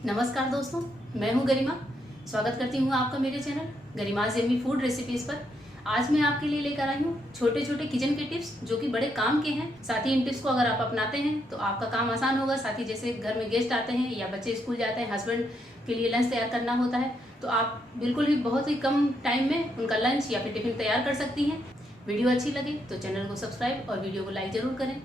नमस्कार दोस्तों, मैं हूं गरिमा। स्वागत करती हूं आपका मेरे चैनल गरिमाज यम्मी फूड रेसिपीज पर। आज मैं आपके लिए लेकर आई हूं छोटे छोटे किचन के टिप्स जो कि बड़े काम के हैं। साथ ही इन टिप्स को अगर आप अपनाते हैं तो आपका काम आसान होगा। साथ ही जैसे घर में गेस्ट आते हैं या बच्चे स्कूल जाते हैं, हस्बैंड के लिए लंच तैयार करना होता है, तो आप बिल्कुल ही बहुत ही कम टाइम में उनका लंच या फिर टिफिन तैयार कर सकती हैं। वीडियो अच्छी लगे तो चैनल को सब्सक्राइब और वीडियो को लाइक ज़रूर करें।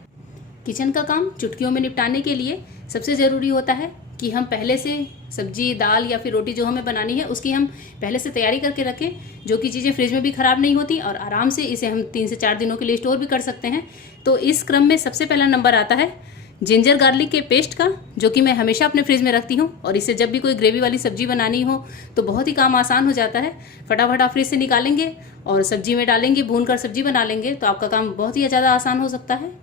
किचन का काम चुटकियों में निपटाने के लिए सबसे ज़रूरी होता है कि हम पहले से सब्जी, दाल या फिर रोटी जो हमें बनानी है उसकी हम पहले से तैयारी करके रखें, जो कि चीज़ें फ्रिज में भी ख़राब नहीं होती और आराम से इसे हम 3 से 4 दिनों के लिए स्टोर भी कर सकते हैं। तो इस क्रम में सबसे पहला नंबर आता है जिंजर गार्लिक के पेस्ट का, जो कि मैं हमेशा अपने फ्रिज में रखती हूँ। और इससे जब भी कोई ग्रेवी वाली सब्जी बनानी हो तो बहुत ही काम आसान हो जाता है। फटाफट आप फ्रिज से निकालेंगे और सब्जी में डालेंगे, भून कर सब्जी बना लेंगे, तो आपका काम बहुत ही ज़्यादा आसान हो सकता है।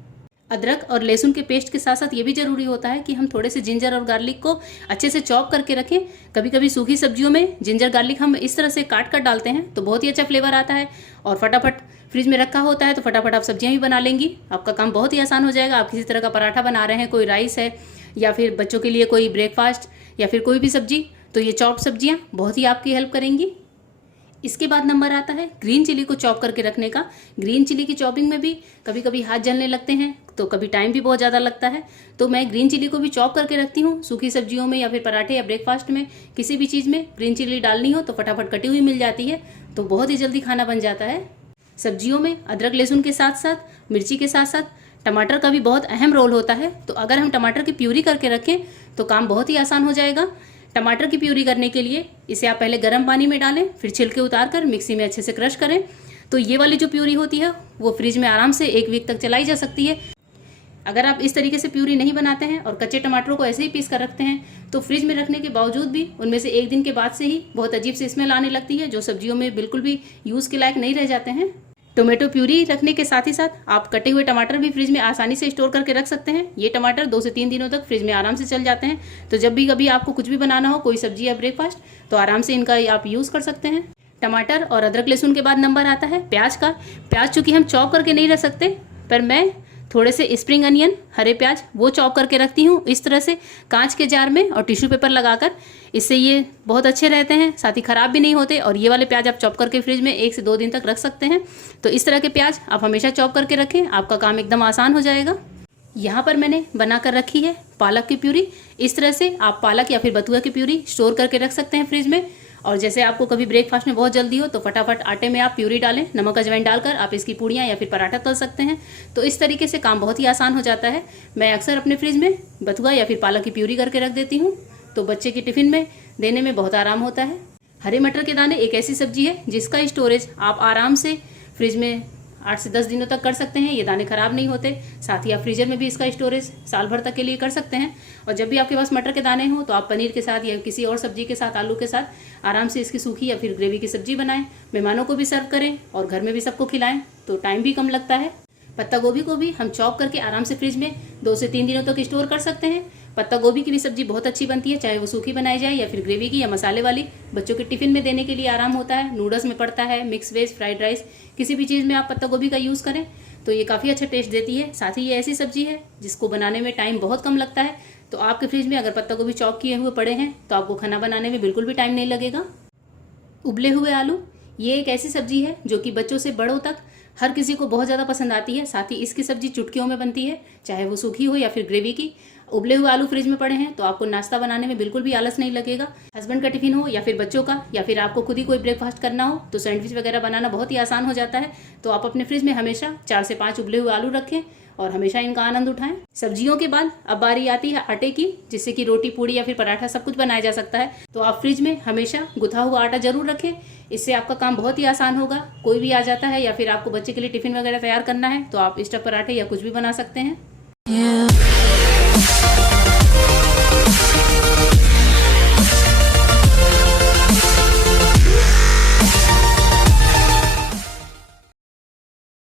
अदरक और लहसुन के पेस्ट के साथ साथ ये भी ज़रूरी होता है कि हम थोड़े से जिंजर और गार्लिक को अच्छे से चॉप करके रखें। कभी कभी सूखी सब्जियों में जिंजर गार्लिक हम इस तरह से काट कर डालते हैं तो बहुत ही अच्छा फ्लेवर आता है। और फटाफट फ्रिज में रखा होता है तो फटाफट आप सब्जियां भी बना लेंगी, आपका काम बहुत ही आसान हो जाएगा। आप किसी तरह का पराठा बना रहे हैं, कोई राइस है या फिर बच्चों के लिए कोई ब्रेकफास्ट या फिर कोई भी सब्जी, तो ये चॉप सब्जियाँ बहुत ही आपकी हेल्प करेंगी। इसके बाद नंबर आता है ग्रीन चिली को चॉप करके रखने का। ग्रीन चिली की चॉपिंग में भी कभी कभी हाथ जलने लगते हैं तो कभी टाइम भी बहुत ज़्यादा लगता है, तो मैं ग्रीन चिली को भी चॉप करके रखती हूँ। सूखी सब्जियों में या फिर पराठे या ब्रेकफास्ट में किसी भी चीज़ में ग्रीन चिली डालनी हो तो फटाफट कटी हुई मिल जाती है, तो बहुत ही जल्दी खाना बन जाता है। सब्जियों में अदरक लहसुन के साथ साथ मिर्ची के साथ साथ टमाटर का भी बहुत अहम रोल होता है। तो अगर हम टमाटर की प्यूरी करके रखें तो काम बहुत ही आसान हो जाएगा। टमाटर की प्यूरी करने के लिए इसे आप पहले गर्म पानी में डालें, फिर छिलके उतार कर मिक्सी में अच्छे से क्रश करें। तो ये वाली जो प्यूरी होती है वो फ्रिज में आराम से 1 वीक तक चलाई जा सकती है। अगर आप इस तरीके से प्यूरी नहीं बनाते हैं और कच्चे टमाटरों को ऐसे ही पीस कर रखते हैं तो फ्रिज में रखने के बावजूद भी उनमें से 1 दिन के बाद से ही बहुत अजीब सी स्मेल आने लगती है, जो सब्जियों में बिल्कुल भी यूज़ के लायक नहीं रह जाते हैं। टोमेटो प्यूरी रखने के साथ ही साथ आप कटे हुए टमाटर भी फ्रिज में आसानी से स्टोर करके रख सकते हैं। ये टमाटर 2 से 3 दिनों तक फ्रिज में आराम से चल जाते हैं, तो जब भी कभी आपको कुछ भी बनाना हो, कोई सब्जी या ब्रेकफास्ट, तो आराम से इनका आप यूज़ कर सकते हैं। टमाटर और अदरक लहसुन के बाद नंबर आता है प्याज का। प्याज चूँकि हम चॉप करके नहीं रख सकते, पर मैं थोड़े से स्प्रिंग अनियन, हरे प्याज, वो चॉप करके रखती हूँ इस तरह से कांच के जार में और टिश्यू पेपर लगाकर। इससे ये बहुत अच्छे रहते हैं, साथ ही ख़राब भी नहीं होते। और ये वाले प्याज आप चॉप करके फ्रिज में 1 से 2 दिन तक रख सकते हैं। तो इस तरह के प्याज आप हमेशा चॉप करके रखें, आपका काम एकदम आसान हो जाएगा। यहाँ पर मैंने बना कर रखी है पालक की प्यूरी। इस तरह से आप पालक या फिर बथुआ की प्यूरी स्टोर करके रख सकते हैं फ्रिज में। और जैसे आपको कभी ब्रेकफास्ट में बहुत जल्दी हो तो फटाफट आटे में आप प्यूरी डालें, नमक अजवाइन डालकर आप इसकी पूड़ियाँ या फिर पराठा तल सकते हैं। तो इस तरीके से काम बहुत ही आसान हो जाता है। मैं अक्सर अपने फ्रिज में बथुआ या फिर पालक की प्यूरी करके रख देती हूँ, तो बच्चे के टिफ़िन में देने में बहुत आराम होता है। हरे मटर के दाने एक ऐसी सब्जी है जिसका स्टोरेज आप आराम से फ्रिज में 8 से 10 दिनों तक कर सकते हैं। ये दाने खराब नहीं होते। साथ ही आप फ्रीजर में भी इसका स्टोरेज साल भर तक के लिए कर सकते हैं। और जब भी आपके पास मटर के दाने हों तो आप पनीर के साथ या किसी और सब्जी के साथ, आलू के साथ आराम से इसकी सूखी या फिर ग्रेवी की सब्जी बनाएं, मेहमानों को भी सर्व करें और घर में भी सबको खिलाएं, तो टाइम भी कम लगता है। पत्ता गोभी को भी हम चॉप करके आराम से फ्रिज में 2 से 3 दिनों तक स्टोर कर सकते हैं। पत्ता गोभी की भी सब्जी बहुत अच्छी बनती है, चाहे वो सूखी बनाई जाए या फिर ग्रेवी की या मसाले वाली। बच्चों के टिफिन में देने के लिए आराम होता है, नूडल्स में पड़ता है, मिक्स वेज, फ्राइड राइस, किसी भी चीज़ में आप पत्ता गोभी का यूज़ करें तो ये काफ़ी अच्छा टेस्ट देती है। साथ ही ये ऐसी सब्जी है जिसको बनाने में टाइम बहुत कम लगता है। तो आपके फ्रिज में अगर पत्ता गोभी चॉप किए हुए पड़े हैं तो आपको खाना बनाने में बिल्कुल भी टाइम नहीं लगेगा। उबले हुए आलू, ये एक ऐसी सब्जी है जो कि बच्चों से बड़ों तक हर किसी को बहुत ज़्यादा पसंद आती है। साथ ही इसकी सब्जी चुटकियों में बनती है, चाहे वो सूखी हो या फिर ग्रेवी की। उबले हुए आलू फ्रिज में पड़े हैं तो आपको नाश्ता बनाने में बिल्कुल भी आलस नहीं लगेगा। हस्बैंड का टिफिन हो या फिर बच्चों का, या फिर आपको खुद ही कोई ब्रेकफास्ट करना हो तो सैंडविच वगैरह बनाना बहुत ही आसान हो जाता है। तो आप अपने फ्रिज में हमेशा 4 से 5 उबले हुए आलू रखें और हमेशा इनका आनंद उठाएं। सब्जियों के बाद अब बारी आती है आटे की, जिससे कि रोटी, पूड़ी या फिर पराठा सब कुछ बनाया जा सकता है। तो आप फ्रिज में हमेशा गुथा हुआ आटा जरूर रखें, इससे आपका काम बहुत ही आसान होगा। कोई भी आ जाता है या फिर आपको बच्चे के लिए टिफिन वगैरह तैयार करना है तो आप स्टफ पराठे या कुछ भी बना सकते हैं।